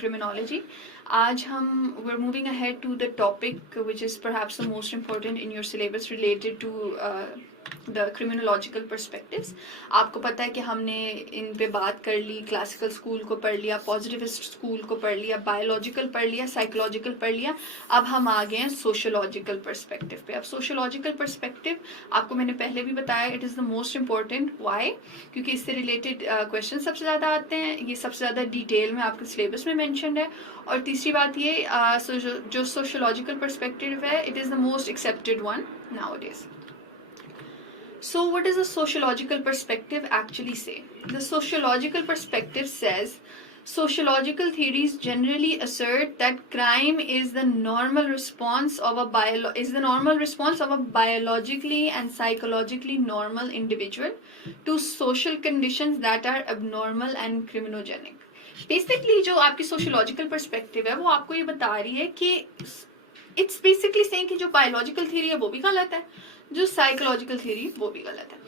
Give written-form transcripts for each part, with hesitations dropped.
criminology. आज हम we're moving ahead to the topic which is perhaps the most important in your syllabus related to the criminological perspectives. आपको पता है कि हमने इन पे बात कर ली, क्लासिकल स्कूल को पढ़ लिया, पॉजिटिविस्ट स्कूल को पढ़ लिया, बायोलॉजिकल पढ़ लिया, साइकोलॉजिकल पढ़ लिया. अब हम आ गए हैं सोशियोलॉजिकल पर्सपेक्टिव पे. अब सोशियोलॉजिकल पर्सपेक्टिव आपको मैंने पहले भी बताया, it is the most important. Why? क्योंकि इससे रिलेटेड क्वेश्चन सबसे ज़्यादा आते हैं, ये सबसे ज़्यादा डिटेल में आपके सिलेबस में मैंशनड है. और तीसरी बात ये जो सोशियोलॉजिकल पर्सपेक्टिव है, it is the most accepted one nowadays. So what does a sociological perspective actually say? The sociological perspective says sociological theories generally assert that crime is the normal response of a biologically and psychologically normal individual to social conditions that are abnormal and criminogenic. Basically जो आपकी sociological perspective है वो आपको ये बता रही है कि it's basically saying कि जो biological theory है वो भी गलत है, जो साइकोलॉजिकल थ्योरी वो भी गलत है.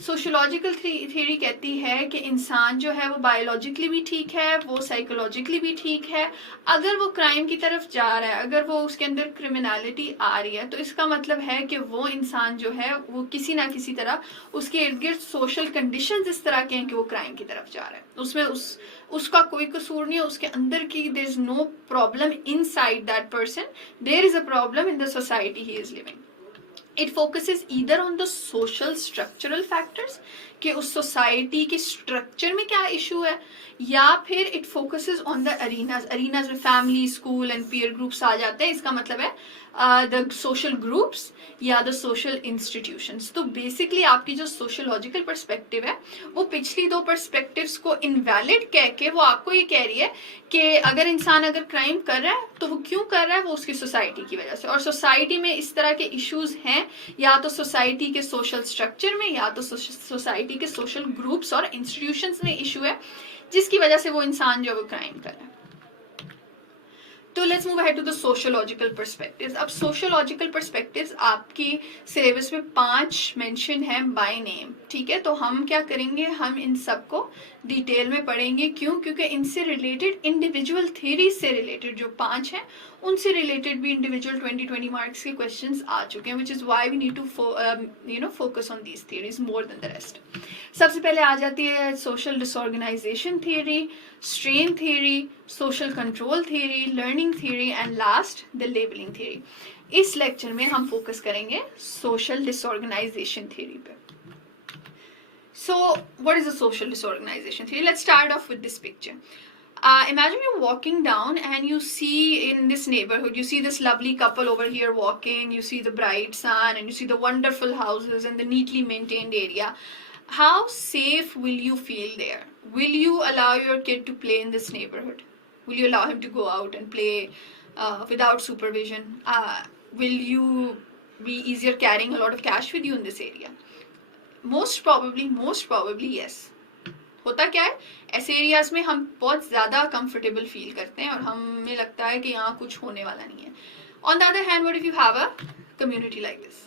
सोशियोलॉजिकल थ्योरी कहती है कि इंसान जो है वो बायोलॉजिकली भी ठीक है, वो साइकोलॉजिकली भी ठीक है. अगर वो क्राइम की तरफ जा रहा है, अगर वो उसके अंदर क्रिमिनलिटी आ रही है, तो इसका मतलब है कि वो इंसान जो है वो किसी ना किसी तरह उसके इर्द गिर्द सोशल कंडीशंस इस तरह के हैं कि वो क्राइम की तरफ जा रहा है. उसमें उसका कोई कसूर नहीं है, उसके अंदर की there is no problem inside that person, there is a problem in the society he is living. It focuses either on the social structural factors कि उस सोसाइटी के स्ट्रक्चर में क्या इशू है, या फिर it focuses on the arenas में family, school and peer groups आ जाते हैं. इसका मतलब है द सोशल ग्रुप्स या द सोशल इंस्टीट्यूशंस. तो बेसिकली आपकी जो सोशियोलॉजिकल पर्सपेक्टिव है वो पिछली दो पर्सपेक्टिव्स को इनवैलिड कह के वो आपको ये कह रही है कि अगर क्राइम कर रहा है तो वो क्यों कर रहा है, वो उसकी सोसाइटी की वजह से. और सोसाइटी में इस तरह के इश्यूज हैं, या तो सोसाइटी के सोशल स्ट्रक्चर में, या तो सोसाइटी के सोशल ग्रुप्स और इंस्टीट्यूशंस में इशू है जिसकी वजह से वो इंसान जो वो क्राइम कर रहा है. तो let's move ahead to the sociological perspectives. अब सोशियोलॉजिकल पर्सपेक्टिव्स आपकी सिलेबस में 5 मेंशन है बाय नेम. ठीक है, तो हम क्या करेंगे, हम इन सबको डिटेल में पढ़ेंगे. क्यों? क्योंकि इनसे रिलेटेड इंडिविजुअल थ्योरीज से रिलेटेड जो 5 हैं उनसे रिलेटेड भी इंडिविजुअल 20 मार्क्स के क्वेश्चंस आ चुके हैं, which is why we need to focus on these theories more than the rest. सबसे पहले आ जाती है social disorganisation theory, strain theory, social control theory, learning theory and last the labelling theory. इस लेक्चर में हम फोकस करेंगे social disorganisation theory पे. So what is a social disorganization theory? Let's start off with this picture. Imagine you're walking down and you see in this neighborhood, you see this lovely couple over here walking, you see the bright sun and you see the wonderful houses and the neatly maintained area. How safe will you feel there? Will you allow your kid to play in this neighborhood? Will you allow him to go out and play without supervision? Will you be easier carrying a lot of cash with you in this area? Most probably yes. होता क्या है, ऐसे areas में हम बहुत ज़्यादा comfortable feel करते हैं और हमें लगता है कि यहाँ कुछ होने वाला नहीं है. On the other hand, what if you have a community like this?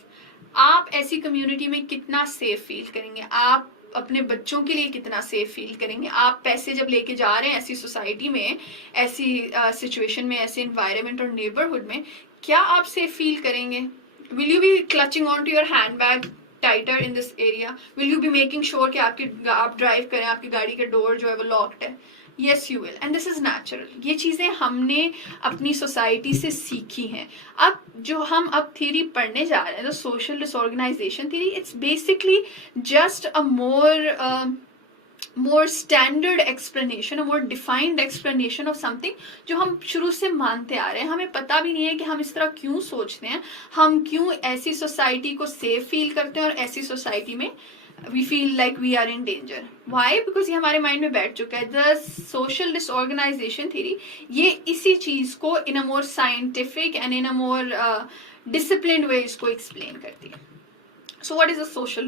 आप ऐसी कम्युनिटी में कितना सेफ फील करेंगे, आप अपने बच्चों के लिए कितना सेफ फील करेंगे. आप पैसे जब लेके जा रहे हैं ऐसी सोसाइटी में, ऐसी सिचुएशन में, ऐसे इन्वायरमेंट और नेबरहुड में, क्या आप सेफ फील करेंगे? Will you be clutching on to your handbag tighter in this area? Will you be making sure कि आप ड्राइव करें, आपकी गाड़ी का डोर जो है वो लॉक्ड है? Yes, you will, and this is natural. ये चीज़ें हमने अपनी सोसाइटी से सीखी हैं. अब जो हम अब थ्योरी पढ़ने जा रहे हैं, तो social disorganisation theory, it's basically just a more standard explanation, a more defined explanation of something जो हम शुरू से मानते आ रहे हैं. हमें पता भी नहीं है कि हम इस तरह क्यों सोचते हैं, हम क्यों ऐसी सोसाइटी को सेफ फील करते हैं और ऐसी सोसाइटी में we feel like we are in danger. Why? Because ये हमारे माइंड में बैठ चुका है. The social disorganization theory ये इसी चीज़ को in a more scientific and in a more disciplined way इसको explain करती है. So what is a social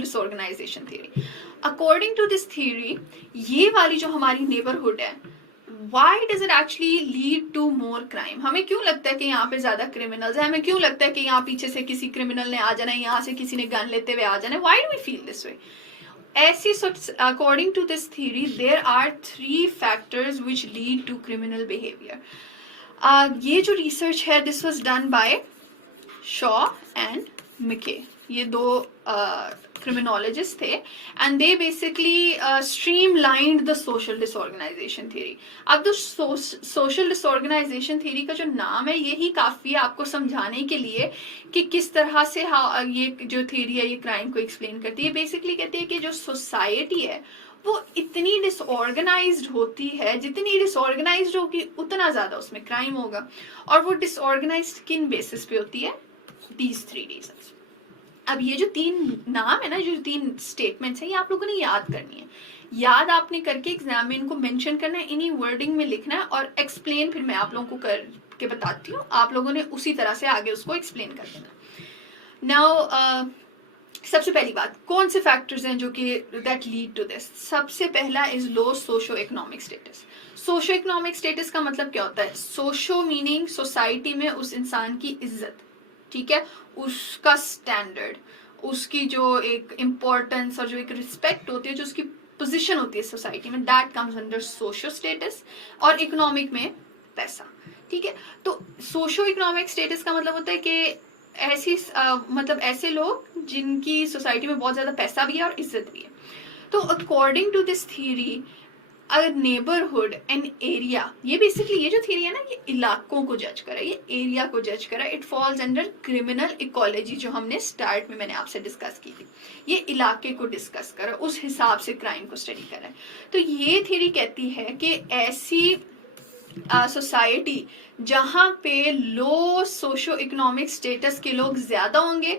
disorganization theory? According to this theory, ये वाली जो हमारी neighborhood है, why does it actually lead to more crime? हमें क्यों लगता है कि यहाँ पे ज़्यादा criminals हैं? हमें क्यों लगता है कि यहाँ पीछे से किसी criminal ने आ जाना है, यहाँ से किसी ने गन लेते हुए आ जाना है? Why do we feel this way? ऐसी according to this theory there are 3 factors which lead to criminal behaviour. ये जो रिसर्च है this was done by Shaw and McKay, ये 2 criminologists थे, and they basically streamlined the social disorganisation theory. अब तो social disorganisation theory का जो नाम है यही काफ़ी है आपको समझाने के लिए कि किस तरह से ये जो थ्योरी है ये क्राइम को एक्सप्लेन करती है। बेसिकली कहती है कि जो सोसाइटी है वो इतनी डिसऑर्गेनाइज्ड होती है, जितनी डिसऑर्गेनाइज्ड होगी उतना ज़्यादा उसमें क्राइम होगा, और वो डिसऑर्गेनाइज्ड किन बेसिस पे होती है? These 3 reasons। अब ये जो 3 नाम है ना, जो 3 स्टेटमेंट्स हैं, ये आप लोगों ने याद करनी है। याद आपने करके एग्जाम में इनको मेंशन करना है, इन्हीं वर्डिंग में लिखना है, और एक्सप्लेन फिर मैं आप लोगों को करके बताती हूँ, आप लोगों ने उसी तरह से आगे उसको एक्सप्लेन कर देना। नाउ सबसे पहली बात, कौन से फैक्टर्स हैं जो कि दैट लीड टू दिस? सबसे पहला is low socio economic status. Socio economic status का मतलब क्या होता है? सोशो मीनिंग सोसाइटी में उस इंसान की इज्जत, ठीक है, उसका स्टैंडर्ड, उसकी जो एक इम्पोर्टेंस और जो एक रिस्पेक्ट होती है, जो उसकी पोजीशन होती है सोसाइटी में, that comes under socio status. और इकोनॉमिक में पैसा, ठीक है। तो सोशो इकोनॉमिक स्टेटस का मतलब होता है कि ऐसी मतलब ऐसे लोग जिनकी सोसाइटी में बहुत ज्यादा पैसा भी है और इज्जत भी है। तो according to this theory a neighbourhood an area, ये बेसिकली ये जो थ्योरी है ना, ये इलाकों को जज करा, ये एरिया को जज करा। It falls under criminal ecology, जो हमने स्टार्ट में मैंने आपसे डिस्कस की थी। ये इलाके को डिस्कस करा, उस हिसाब से क्राइम को स्टडी करा है। तो ये थ्योरी कहती है कि ऐसी सोसाइटी जहाँ पे लो सोशो इकोनॉमिक स्टेटस के लोग ज्यादा होंगे,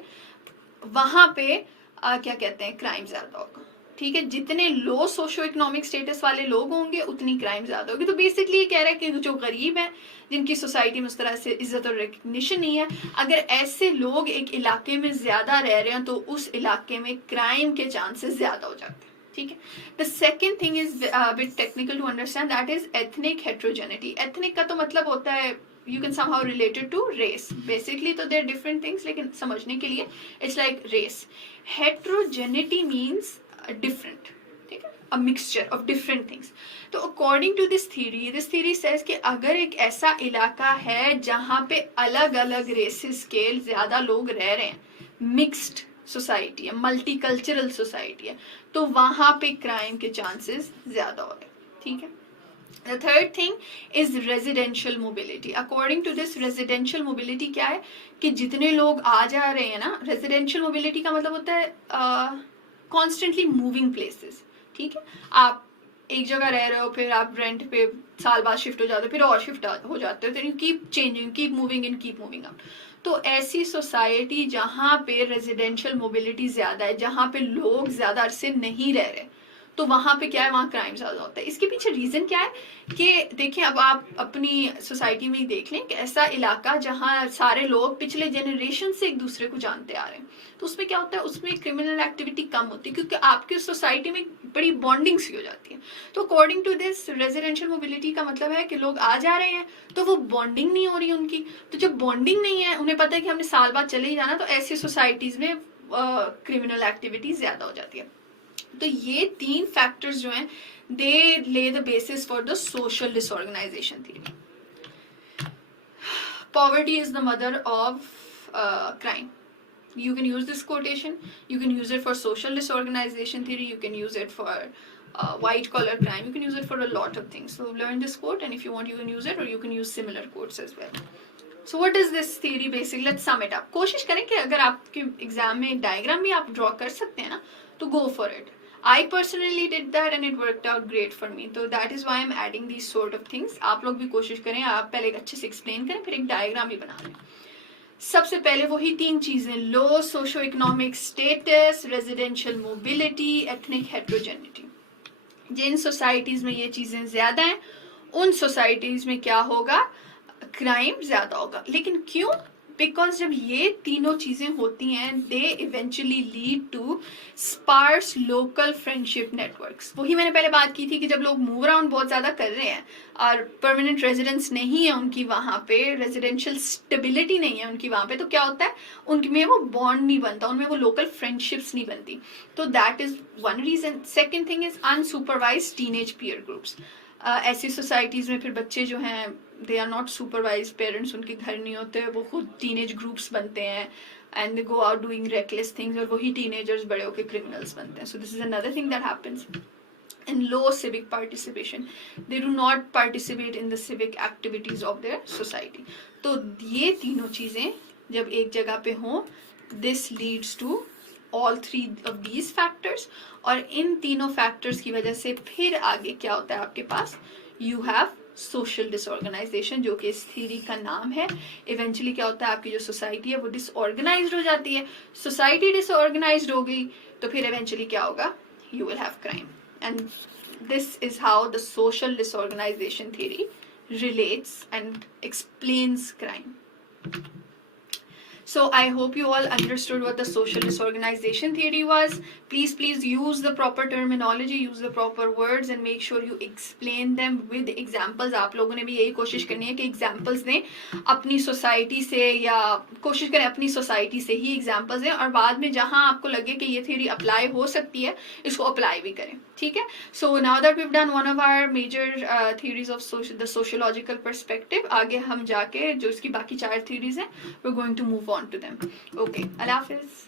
वहां पे क्या कहते हैं, क्राइम ज्यादा होगा, ठीक है। जितने लो सोशो इकोनॉमिक स्टेटस वाले लोग होंगे उतनी क्राइम ज्यादा होगी। तो बेसिकली ये कह रहा है कि जो गरीब है, जिनकी सोसाइटी में उस तरह से इज्जत और रिकग्निशन नहीं है, अगर ऐसे लोग एक इलाके में ज्यादा रह रहे हैं तो उस इलाके में क्राइम के चांसेस ज्यादा हो जाते हैं, ठीक है। The second thing is bit technical to understand, that is ethnic heterogeneity. Ethnic का तो मतलब होता है you can somehow relate it to race, basically तो they're different things, लेकिन समझने के लिए it's like race। heterogeneity means different, ठीक है, a mixture of different things। तो according to this theory says कि अगर एक ऐसा इलाका है जहाँ पे अलग अलग रेसेस के ज्यादा लोग रह रहे हैं, मिक्स्ड सोसाइटी है, मल्टीकल्चरल सोसाइटी है, तो वहां पे क्राइम के चांसेस ज्यादा हो रहे हैं, ठीक है। The third thing is residential mobility। According to this residential mobility क्या है कि जितने लोग आ जा रहे हैं ना, residential mobility का मतलब होता है constantly moving places, ठीक है। आप एक जगह रह रहे हो, फिर आप रेंट पे साल बाद शिफ्ट हो जाते हो, फिर और शिफ्ट हो जाते हो, you keep changing, keep moving in, keep moving out. तो ऐसी सोसाइटी जहाँ पे रेजिडेंशियल मोबिलिटी ज्यादा है, जहाँ पे लोग ज्यादा अरसे नहीं रह रहे, तो वहां पे क्या है, वहां क्राइम ज्यादा होता है। इसके पीछे रीजन क्या है कि देखिए, अब आप अपनी सोसाइटी में ही देख लें कि ऐसा इलाका जहां सारे लोग पिछले जनरेशन से एक दूसरे को जानते आ रहे हैं, तो उसमें क्या होता है, उसमें क्रिमिनल एक्टिविटी कम होती है, क्योंकि आपकी सोसाइटी में बड़ी बॉन्डिंग सी हो जाती है। तो according to this residential mobility का मतलब है कि लोग आ जा रहे हैं तो वो बॉन्डिंग नहीं हो रही उनकी। तो जब बॉन्डिंग नहीं है, उन्हें पता है कि हमने साल बाद चले ही जाना, तो ऐसी सोसाइटीज में क्रिमिनल एक्टिविटी ज्यादा हो जाती है। तो ये 3 फैक्टर्स जो हैं, दे ले the basis for the social disorganisation theory. Poverty is the mother of crime. You can use this quotation, you can use it for social disorganization theory, you can use it for white collar crime, you can use it for a lot of things. So learn this quote, and if you want you can use it, or you can use similar quotes as well. So what is this theory basically? Let's sum it up. कोशिश करें कि अगर आपके exam में diagram भी आप draw कर सकते हैं ना, तो go for it. I personally did that and it worked out great for me. So that is why I'm adding these sort of things. आप लोग भी कोशिश करें, आप पहले एक अच्छे से एक्सप्लेन करें, फिर एक डायग्राम भी बना लें। सबसे पहले वही 3 चीजें, low socio economic status, residential mobility, ethnic heterogeneity. जिन सोसाइटीज में ये चीजें ज्यादा हैं, उन सोसाइटीज में क्या होगा, क्राइम ज्यादा होगा। लेकिन क्यों? बिकॉज जब ये तीनों चीजें होती हैं they eventually lead to sparse local friendship networks. वही मैंने पहले बात की थी कि जब लोग मूव अराउंड बहुत ज्यादा कर रहे हैं और परमानेंट रेजिडेंस नहीं है उनकी वहां पे, रेजिडेंशियल स्टेबिलिटी नहीं है उनकी वहां पे, तो क्या होता है उनमें वो बॉन्ड नहीं बनता, उनमें वो लोकल फ्रेंडशिप्स नहीं बनती। तो that is one reason. Second thing is unsupervised teenage peer groups. ऐसी सोसाइटीज में फिर बच्चे जो हैं they are not supervise, parents उनके घर नहीं होते, वो खुद टीनेज ग्रुप्स बनते हैं and they go out doing reckless things, और वही टीनेजर्स बड़े होकर क्रिमिनल्स बनते हैं। So this is another thing that happens. And low civic participation, they do not participate in the civic activities of their society. तो ये तीनों चीजें जब एक जगह पे हों, this leads to all three of these factors, और इन तीनों factors की वजह से फिर आगे क्या होता है आपके पास, you have social disorganization, जो कि इस थ्योरी का नाम है। इवेंचुअली क्या होता है आपकी जो सोसाइटी है वो डिसऑर्गेनाइज्ड हो जाती है। सोसाइटी डिसऑर्गेनाइज्ड हो गई तो फिर इवेंचुअली क्या होगा, you will have crime. And this is how the social disorganization theory relates and explains crime. So I hope you all understood what the social disorganization theory was. Please use the proper terminology, use the proper words, and make sure you explain them with examples. आप लोगों ने भी यही कोशिश करनी है कि examples दें अपनी society से, या कोशिश करें अपनी society से ही examples दें, और बाद में जहाँ आपको लगे कि ये theory apply हो सकती है इसको apply भी करें, ठीक है। So now that we've done one of our major theories of the sociological perspective, आगे हम जाके जो इसकी बाकी 4 theories हैं we're going to move on to them. Okay, Allah Hafiz.